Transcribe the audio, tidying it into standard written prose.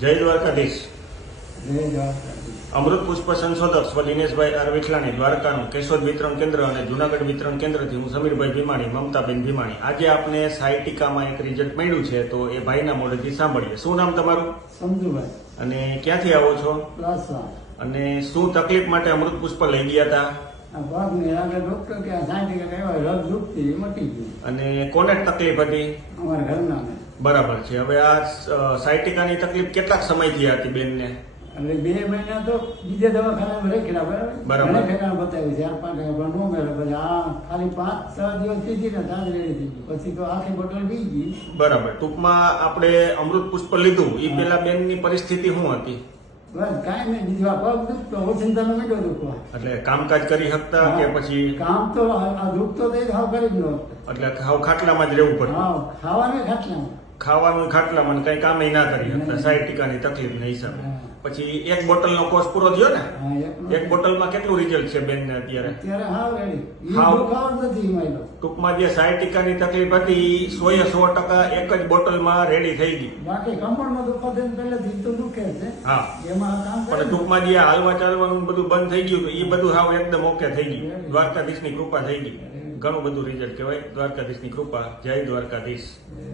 જય દ્વારકાધીશ. જય દ્વારકાધીશ. અમૃત પુષ્પ સંશોધક સ્વ દિનેશભાઈ આર વિઠલાણી, દ્વારકાનું કેશોદ વિતરણ કેન્દ્ર અને જુનાગઢ વિતરણ કેન્દ્રથી હું સમીરભાઈ ભીમાણી, મમતાબેન ભીમાણી. આજે આપને સાયટિકામાં એક રિઝલ્ટ મળ્યું છે, તો એ ભાઈના મોઢેથી સાંભળીએ. શું નામ તમારું સમજુભાઈ અને ક્યાંથી આવો છો પ્લાસવા. અને શું તકલીફ માટે અમૃત પુષ્પ લઈ ગયા હતા આ પગની આગળ ડોક્ટર કે આ 60 કહેવાય રગ દુખતી એ મટી ગયું અને કોને તકલીફ હતી? અમારા ઘરના ને. બરાબર છે. હવે આ સાયટિકાની તકલીફ કેટલાક સમયથી હતી બેનને? એટલે 2 મહિના તો બીજા દવાખાના રેખેલા બરાબર. ઘણા ઠેકાણા બતાવ્યું 4-5 ઠેકાણા નો મેળે. પછી આ ખાલી 5-6 દિવસ પીધી ને ત્યાં જ રેડી થઈ ગયું. પછી તો આખી બોટલ પી ગઈ. બરાબર. ટૂંકમાં આપણે અમૃત પુષ્પ લીધું એ પેલા બેનની પરિસ્થિતિ શું હતી? બસ કાંઈ નહીં, બીજું આ પગ દુખતો ઓચિંતાનો મીઠો દુખવા. એટલે કામકાજ કરી શકતા કે પછી કામ તો આ દુખતો તો હાવ કરી જ નહોતો. એટલે હાવ ખાટલામાં જ રહેવું પડતું? હાવ ખાવાનું ખાટલામાં. ખાવાનું ખાટલામાં ને કઈ કામ ના કરી શકતા સાયટિકાની તકલીફના હિસાબે. પછી એક બોટલનો કોર્સ પૂરો થયો ને? હા, એક બોટલમાં કેટલું રિઝલ્ટ છે બેનને અત્યારે? અત્યારે હાવ રેડી. હાવ. ખાવ નથી એમાં. ટૂંકમાં જે સાયટિકાની તકલીફ હતી 100% એક જ બોટલમાં રેડી થઈ ગઈ. બાકી કમળનો દુખો થઈને પહેલેથી તો દુખે છે. હા, એમાં કામ કરે પણ ટૂંકમાં જે હાલવા ચાલવાનું બધું બંધ થઈ ગયું એ બધું હાવ એકદમ ઓકે થઈ ગયું. દ્વારકાધીશની કૃપા થઈ ગઈ. ઘણું બધું રિઝલ્ટ કહેવાય. દ્વારકાધીશની કૃપા. જય દ્વારકાધીશ. ને.